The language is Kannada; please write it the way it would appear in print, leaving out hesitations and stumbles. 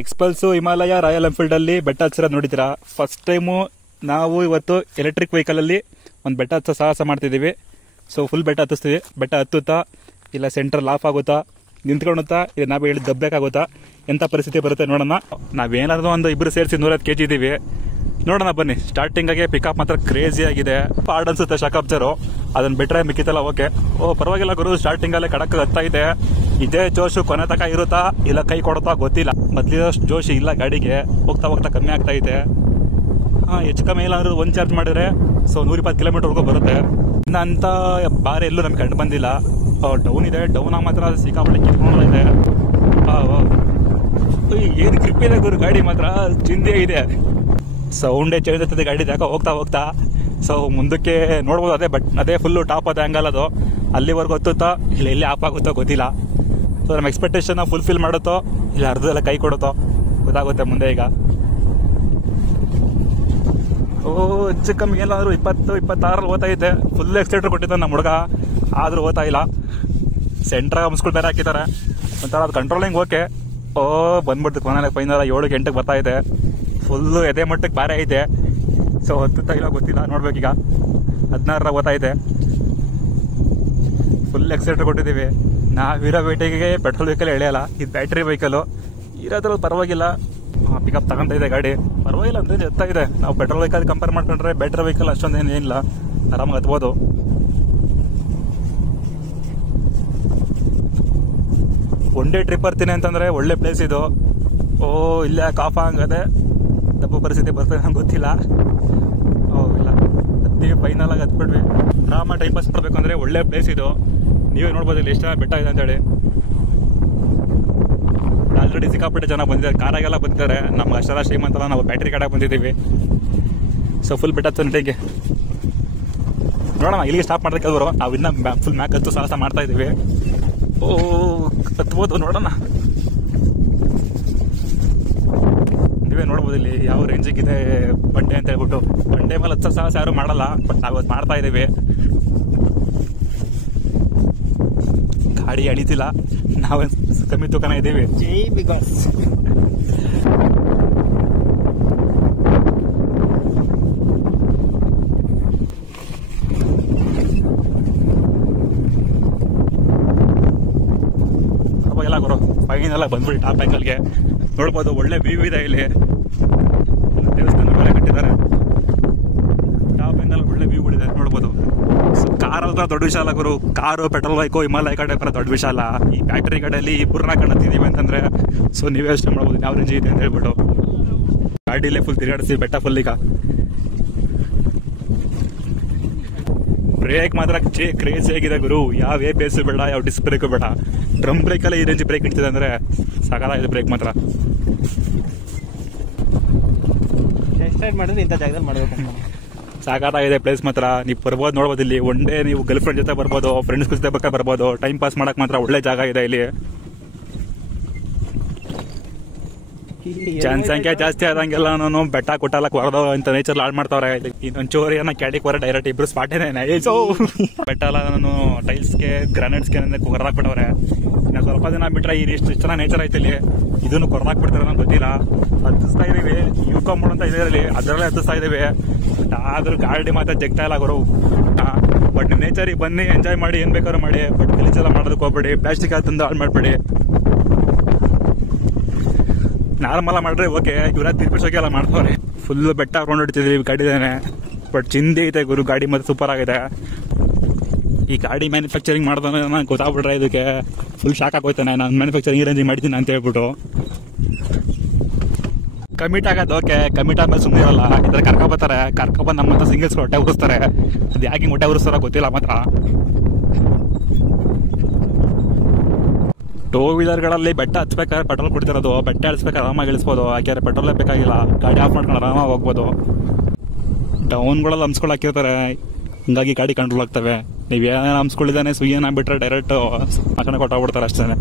ಎಕ್ಸ್ಪಲ್ಸು ಹಿಮಾಲಯ ರಾಯಲ್ ಎನ್ಫೀಲ್ಡ್ ಅಲ್ಲಿ ಬೆಟ್ಟ ಹತ್ತಿರೋದು ನೋಡಿದ್ದೀರಾ. ಫಸ್ಟ್ ಟೈಮು ನಾವು ಇವತ್ತು ಎಲೆಕ್ಟ್ರಿಕ್ ವೆಹಿಕಲ್ ಅಲ್ಲಿ ಒಂದು ಬೆಟ್ಟ ಹತ್ತೋ ಸಾಹಸ ಮಾಡ್ತಿದ್ದೀವಿ. ಸೊ ಫುಲ್ ಬೆಟ್ಟ ಹತ್ತಿಸ್ತೀವಿ. ಬೆಟ್ಟ ಹತ್ತುತ್ತಾ ಇಲ್ಲ ಸೆಂಟ್ರಲ್ ಆಫ್ ಆಗುತ್ತಾ, ನಿಂತ್ಕೊಳುತ್ತಾ, ಇದು ನಾವು ಹೇಳಿ ದಬ್ಬಬೇಕಾಗುತ್ತಾ, ಎಂಥ ಪರಿಸ್ಥಿತಿ ಬರುತ್ತೆ ನೋಡೋಣ. ನಾವೇನಾದ್ರೂ ಒಂದು ಇಬ್ಬರು ಸೇರಿಸಿ 150 kg ಇದ್ದೀವಿ. ನೋಡೋಣ ಬನ್ನಿ. ಸ್ಟಾರ್ಟಿಂಗಾಗೆ ಪಿಕಪ್ ಮಾತ್ರ ಕ್ರೇಜಿ ಆಗಿದೆ. ಪಾಡ್ ಅನ್ಸುತ್ತೆ ಶಾಕ್ ಅಬ್ಸರು, ಅದನ್ನ ಬಿಟ್ರೆ ಮಿಕ್ಕಿತಲ್ಲ ಓಕೆ. ಪರವಾಗಿಲ್ಲ ಗುರು, ಸ್ಟಾರ್ಟಿಂಗಲ್ಲೇ ಕಡಕ್ ಹತ್ತಾ ಇದೆ. ಇದೇ ಜೋಶು ಕೊನೆ ತಕ ಇರುತ್ತಾ ಇಲ್ಲ ಕೈ ಕೊಡುತ್ತಾ ಗೊತ್ತಿಲ್ಲ. ಮೊದಲಿನಷ್ಟು ಜೋಶ್ ಇಲ್ಲ ಗಾಡಿಗೆ, ಹೋಗ್ತಾ ಹೋಗ್ತಾ ಕಮ್ಮಿ ಆಗ್ತಾ ಇದೆ. ಹೆಚ್ಚು ಕಮ್ಮಿ ಇಲ್ಲ ಅಂದ್ರೆ ಒಂದು ಚಾರ್ಜ್ ಮಾಡಿದ್ರೆ 120 ಕಿಲೋಮೀಟರ್ವರೆಗೂ ಬರುತ್ತೆ. ಇನ್ನು ಅಂತ ಬಾರಿ ಎಲ್ಲೂ ನಮ್ಗೆ ಕಂಡು ಬಂದಿಲ್ಲ. ಡೌನ್ ಇದೆ, ಡೌನ್ ಆಗ ಮಾತ್ರ ಸಿಕ್ಕಾಪಟ್ಟೆ ಕಿತ್ಕೊಂಡು ಇದೆ. ಏನು ಗ್ರಿಪ್ ಇದೆ ಗುರು ಗಾಡಿ ಮಾತ್ರ, ಚಿಂದೆ ಇದೆ. ಸೌಂಡೇ ಚೇಂಜ್ ಆಗ್ತದೆ ಗಾಡಿ ಜಾಗ ಹೋಗ್ತಾ ಹೋಗ್ತಾ. ಸೊ ಮುಂದಕ್ಕೆ ನೋಡ್ಬೋದು, ಅದೇ ಫುಲ್ಲು ಟಾಪ್ ಅದೇ ಆ್ಯಂಗಲ್ ಅದು. ಅಲ್ಲಿವರೆಗೂ ಹತ್ತುತ್ತೋ ಇಲ್ಲ ಎಲ್ಲಿ ಆಫ್ ಆಗುತ್ತೋ ಗೊತ್ತಿಲ್ಲ. ಸೊ ನಮ್ಮ ಎಕ್ಸ್ಪೆಕ್ಟೇಷನ್ ಫುಲ್ಫಿಲ್ ಮಾಡುತ್ತೋ ಇಲ್ಲ ಅರ್ಧದೆಲ್ಲ ಕೈ ಕೊಡುತ್ತೋ ಗೊತ್ತಾಗುತ್ತೆ ಮುಂದೆ. ಈಗ ಹೆಚ್ಚು ಕಮ್ಮಿ ಏನಾದ್ರು 20-26 ಓದ್ತಾ ಇದೆ. ಫುಲ್ ಎಕ್ಸೈಟರ್ ಕೊಟ್ಟಿದ್ದಾನೆ ನಮ್ಮ ಹುಡುಗ, ಆದರೂ ಓದ್ತಾ ಇಲ್ಲ. ಸೆಂಟ್ರಾಗ ಹಮ್ಸ್ಗಳು ಬೇರೆ ಹಾಕಿದ್ದಾರೆ ಒಂಥರ. ಅದು ಕಂಟ್ರೋಲಿಂಗ್ ಓಕೆ. ಬಂದ್ಬಿಡ್ತು ಕೊನೆಗೆ ಫೈನಲ್ 7-8 ಬರ್ತಾ ಇದೆ. ಫುಲ್ಲು ಎದೆ ಮಟ್ಟಕ್ಕೆ ಬಾರೆ ಐತೆ. ಸೊ ಹತ್ತುತ್ತಾ ಇಲ್ಲ ಗೊತ್ತಿಲ್ಲ, ನೋಡ್ಬೇಕೀಗ. 16 ಓದ್ತಾ ಇದೆ. ಫುಲ್ ಎಕ್ಸೈಟರ್ ಕೊಟ್ಟಿದ್ದೀವಿ. ನಾವಿರೋ ವೇಟಿಗೆ ಪೆಟ್ರೋಲ್ ವೆಹಿಕಲ್ ಎಳೆಯಲ್ಲ, ಇದು ಬ್ಯಾಟ್ರಿ ವೆಹಿಕಲು. ಇರೋದ್ರಲ್ಲಿ ಪರವಾಗಿಲ್ಲ, ಪಿಕಪ್ ತಗೊಂತ ಇದೆ ಗಾಡಿ, ಪರವಾಗಿಲ್ಲ ಅಂದ್ರೆ ಎತ್ತಾ ಇದೆ. ನಾವು ಪೆಟ್ರೋಲ್ ವೆಹಿಕಲ್ ಕಂಪೇರ್ ಮಾಡ್ಕೊಂಡ್ರೆ ಬ್ಯಾಟ್ರಿ ವೆಹಿಕಲ್ ಅಷ್ಟೊಂದು ಏನಿಲ್ಲ, ಆರಾಮಾಗಿ ಹತ್ಬೋದು. ಒನ್ ಡೇ ಟ್ರಿಪ್ ಬರ್ತೀನಿ ಅಂತಂದ್ರೆ ಒಳ್ಳೆ ಪ್ಲೇಸ್ ಇದು. ಇಲ್ಲೇ ಕಾಫ ಹಂಗದೆ ತಪ್ಪು ಪರಿಸ್ಥಿತಿ ಬರ್ತದೆ ನಂಗೆ ಗೊತ್ತಿಲ್ಲ. ಇಲ್ಲ ಹತ್ತೀವಿ, ಫೈನಲ್ ಆಗಿ ಹತ್ಬಿಡ್ವಿ. ಆರಾಮ ಟೈಮ್ ಪಾಸ್ ಮಾಡಬೇಕು ಅಂದರೆ ಒಳ್ಳೆ ಪ್ಲೇಸ್ ಇದು. ನೀವೇ ನೋಡ್ಬೋದು ಇಲ್ಲಿ ಎಷ್ಟು ಬೆಟ್ಟ ಇದೆ ಅಂತೇಳಿ. ಆಲ್ರೆಡಿ ಸಿಕ್ಕಾಪಟ್ಟೆ ಜನ ಬಂದಿದ್ದಾರೆ, ಕಾರಾಗೆಲ್ಲ ಬಂದಿದ್ದಾರೆ. ನಮ್ಗೆ ಅಷ್ಟೆಲ್ಲ ಶ್ರೀಮಂತಲ್ಲ, ನಾವು ಬ್ಯಾಟ್ರಿ ಕಡೆ ಬಂದಿದ್ದೀವಿ. ಸೊ ಫುಲ್ ಬೆಟ್ಟ ತಂಟೆಗೆ ನೋಡೋಣ. ಇಲ್ಲಿಗೆ ಸ್ಟಾಪ್ ಮಾಡೋದಕ್ಕೆ ಅವರು ನಾವು ಇನ್ನೂ ಫುಲ್ ಮ್ಯಾಕ್ ಹತ್ತು ಸಾಹಸ ಮಾಡ್ತಾ ಇದ್ದೀವಿ. ಹತ್ಬೋದು, ನೋಡೋಣ. ನೀವೇ ನೋಡ್ಬೋದು ಇಲ್ಲಿ ಯಾವ ರೇಂಜಿಗಿದೆ ಬಂಡೆ ಅಂತ ಹೇಳ್ಬಿಟ್ಟು. ಬಂಡೆ ಮೇಲೆ ಹತ್ತು ಸಾಹಸ ಯಾರು ಮಾಡಲ್ಲ, ಬಟ್ ನಾವು ಮಾಡ್ತಾ ಇದ್ದೀವಿ. ಗಾಡಿ ಅಳಿತಿಲ್ಲ, ನಾವು ಕಮ್ಮಿ ತೂಕನ ಇದ್ದೀವಿ. ಅವಾಗೆಲ್ಲ ಗುರು ಫೈನೆಲ್ಲ ಬಂದ್ಬಿಟ್ಟು ಟಾಪ್ ಆ್ಯಂಗಲ್ಗೆ ನೋಡ್ಬೋದು. ಒಳ್ಳೆ ವ್ಯೂ ಇದೆ ಇಲ್ಲಿ, ದೇವಸ್ಥಾನ ಮೇಲೆ ಕಟ್ಟಿದ್ದಾರೆ. ಟಾಪ್ ಆ್ಯಂಗಲ್ ಒಳ್ಳೆ ವ್ಯೂಗಳಿದೆ ನೋಡ್ಬೋದು. ಸೊ ಕಾರ್ ಅಲ್ದ ದೊಡ್ಡ ವಿಷಯ ಅಲ್ಲ ಗುರು. ಕಾರು, ಪೆಟ್ರೋಲ್ ಬೈಕು, ಹಿಮಾಲಯ ಕಡೆ ಬರೋ ದೊಡ್ಡ ವಿಷಯ ಅಲ್ಲ. ಈ ಬ್ಯಾಟ್ರಿ ಕಡೆಯಲ್ಲಿ ಇಬ್ಬರನ್ನ ಕಾಣುತ್ತಿದ್ದೀವಿ ಅಂತಂದ್ರೆ ಸೊ ನೀವೇ ಯೋಚನೆ ಮಾಡ್ಬೋದು ಯಾವ ರೇಂಜ್ ಇದೆ ಅಂತ ಹೇಳ್ಬಿಟ್ಟು. ಗಾಡಿಲೇ ಫುಲ್ ತಿರುಗಾಡಿಸಿ ಬೆಟ್ಟ ಫುಲ್. ಈಗ ಬ್ರೇಕ್ ಮಾತ್ರ ಕ್ರೇಜಿ ಆಗಿದೆ ಗುರು. ಯಾವ ABS ಬೇಡ, ಯಾವ ಡಿಸ್ಕ್ ಬ್ರೇಕು ಬೇಡ. ಡ್ರಮ್ ಬ್ರೇಕಲ್ಲೇ ಈ ರೇಂಜ್ ಬ್ರೇಕ್ ಇಡ್ತಿದೆ ಅಂದರೆ ಸಾಕಾಗಿದೆ ಬ್ರೇಕ್ ಮಾತ್ರ. ಮಾಡಿದ್ರೆ ಇಂಥ ಜಾಗದಲ್ಲಿ ಮಾಡಬೇಕು. ಸಾಕಾಗಿದೆ ಪ್ಲೇಸ್ ಮಾತ್ರ. ನೀವು ಬರ್ಬೋದು, ನೋಡ್ಬೋದು. ಇಲ್ಲಿ ಒನ್ ಡೇ ನೀವು ಗರ್ಲ್ ಫ್ರೆಂಡ್ ಜೊತೆ ಬರ್ಬೋದು, ಫ್ರೆಂಡ್ಸ್ ಜೊತೆ ಬೇಕಾದ್ರೆ ಬರ್ಬೋದು. ಟೈಮ್ ಪಾಸ್ ಮಾಡಕ್ ಮಾತ್ರ ಒಳ್ಳೆ ಜಾಗ ಇದೆ ಇಲ್ಲಿ. ಜನಸಂಖ್ಯೆ ಜಾಸ್ತಿ ಆದಂಗೆಲ್ಲ ನಾನು ಬೆಟ್ಟ ಕೊಟ್ಟಲಕ್ ಹೊರದೋ ಅಂತ ನೇಚರ್ ಹಾಳು ಮಾಡ್ತಾವ್ರೆ. ಇನ್ನೊಂಚೂರಿಯನ್ನ ಕ್ಯಾಡಿಕ್ ಹೊರ ಡೈರೆಕ್ಟ್ ಇಬ್ರು ಸ್ಪಾಟ್ ಇದೆ. ಬೆಟ್ಟ ಎಲ್ಲ ನಾನು ಟೈಲ್ಸ್ಗೆ, ಗ್ರಾನೈಟ್ಸ್ಗೆ ಕೊರದಾಕ್ಬಿಟ್ಟವ್ರೆ. ಇನ್ನು ಸ್ವಲ್ಪ ದಿನ ಬಿಟ್ರೆ ಇಷ್ಟು ಚೆನ್ನಾಗಿ ನೇಚರ್ ಐತೆ ಇಲ್ಲಿ, ಇದನ್ನು ಕೊರದಾಕ್ಬಿಡ್ತಾರೆ ನಂಗೆ ಗೊತ್ತಿಲ್ಲ. ಹತ್ತಿಸ್ತಾ ಇದೀವಿ, ಯೂಕಾಂಬೌಂಡ್ ಅಂತ ಇದರಲ್ಲಿ ಅದರಲ್ಲೇ ಹತ್ತಿಸ್ತಾ ಇದೀವಿ. ಆದ್ರೂ ಗಾಡಿ ಮಾತ್ರ ಜಗ್ತಾ ಇಲ್ಲ ಗುರು. ಬಟ್ ನೇಚರಿಗೆ ಬನ್ನಿ, ಎಂಜಾಯ್ ಮಾಡಿ, ಏನ್ ಬೇಕಾದ್ರೂ ಮಾಡಿ. ಬಟ್ ಗಲೀಜೆಲ್ಲ ಮಾಡೋದಕ್ಕೆ ಹೋಗ್ಬೇಡಿ, ಪ್ಲಾಸ್ಟಿಕ್ ತಂದು ಹಾಳು ಮಾಡ್ಬೇಡಿ. ನಾರ್ಮಲ್ ಮಾಡ್ರೆ ಓಕೆ, ಇವರ ತಿರ್ಪಿಸೋಕೆ ಎಲ್ಲ ಮಾಡ್ತಾರೆ. ಫುಲ್ ಬೆಟ್ಟ ರೌಂಡ್ ಹೊಡಿತಿದ್ದೀವಿ ಗಾಡಿದೇನೆ. ಬಟ್ ಚಿಂದಿ ಐತೆ ಗುರು, ಗಾಡಿ ಮತ್ತೆ ಸೂಪರ್ ಆಗಿದೆ. ಈ ಗಾಡಿ ಮ್ಯಾನುಫ್ಯಾಕ್ಚರಿಂಗ್ ಮಾಡಿದ್ರೆ ನಂಗೆ ಗೊತ್ತಾಗ್ಬಿಟ್ರೆ ಇದಕ್ಕೆ ಫುಲ್ ಶಾಕ್ ಆಗೋಯ್ತಾನೆ. ನಾನು ಮ್ಯಾನುಫ್ಯಾಕ್ಚರಿಂಗ್ ರೇಂಜ್ ಮಾಡಿದ್ದೀನಿ ಅಂತ ಹೇಳ್ಬಿಟ್ಟು. ಕಮಿಟ್ ಆಗೋದು ಓಕೆ, ಕಮಿಟ್ ಆದ್ಮೇಲೆ ಸುಮ್ಮನೆ ಇರಲ್ಲ. ಇದ್ರ ಕರ್ಕೊಬರ್ತಾರೆ, ಕರ್ಕೊಬಂದು ನಮ್ಮಂತ ಸಿಂಗಲ್ಸ್ ಹೊಟ್ಟೆ ಉರಿಸ್ತಾರೆ. ಅದು ಯಾಕೆ ಹೊಟ್ಟೆ ಉರಿಸ್ತಾರೋ ಗೊತ್ತಿಲ್ಲ ಮಾತ್ರ. ಟೂ ವೀಲರ್ಗಳಲ್ಲಿ ಬೆಟ್ಟ ಹಚ್ಬೇಕಾದ್ರೆ ಪೆಟ್ರೋಲ್ ಕೊಡ್ತಿರೋದು, ಬೆಟ್ಟ ಇಳಿಸ್ಬೇಕಾದ್ರೆ ಆರಾಮಾಗಿ ಇಳಿಸ್ಬೋದು. ಯಾಕೆಂದ್ರೆ ಪೆಟ್ರೋಲೇ ಬೇಕಾಗಿಲ್ಲ, ಗಾಡಿ ಆಫ್ ಮಾಡ್ಕೊಂಡು ಆರಾಮಾಗಿ ಹೋಗ್ಬೋದು. ಡೌನ್ಗಳಲ್ಲಿ ಹಂಸ್ಗಳು ಹಾಕಿರ್ತಾರೆ, ಹಿಂಗಾಗಿ ಗಾಡಿ ಕಂಟ್ರೋಲ್ ಆಗ್ತವೆ. ನೀವು ಏನೇನು ಹಂಸ್ಗಳಿದ್ದಾನೆ ಸುಯ್ಯನ ಬಿಟ್ಟರೆ ಡೈರೆಕ್ಟ್ ಮಕ್ಕಳ ಕೊಟ್ಟಾಗ್ಬಿಡ್ತಾರೆ ಅಷ್ಟೇ.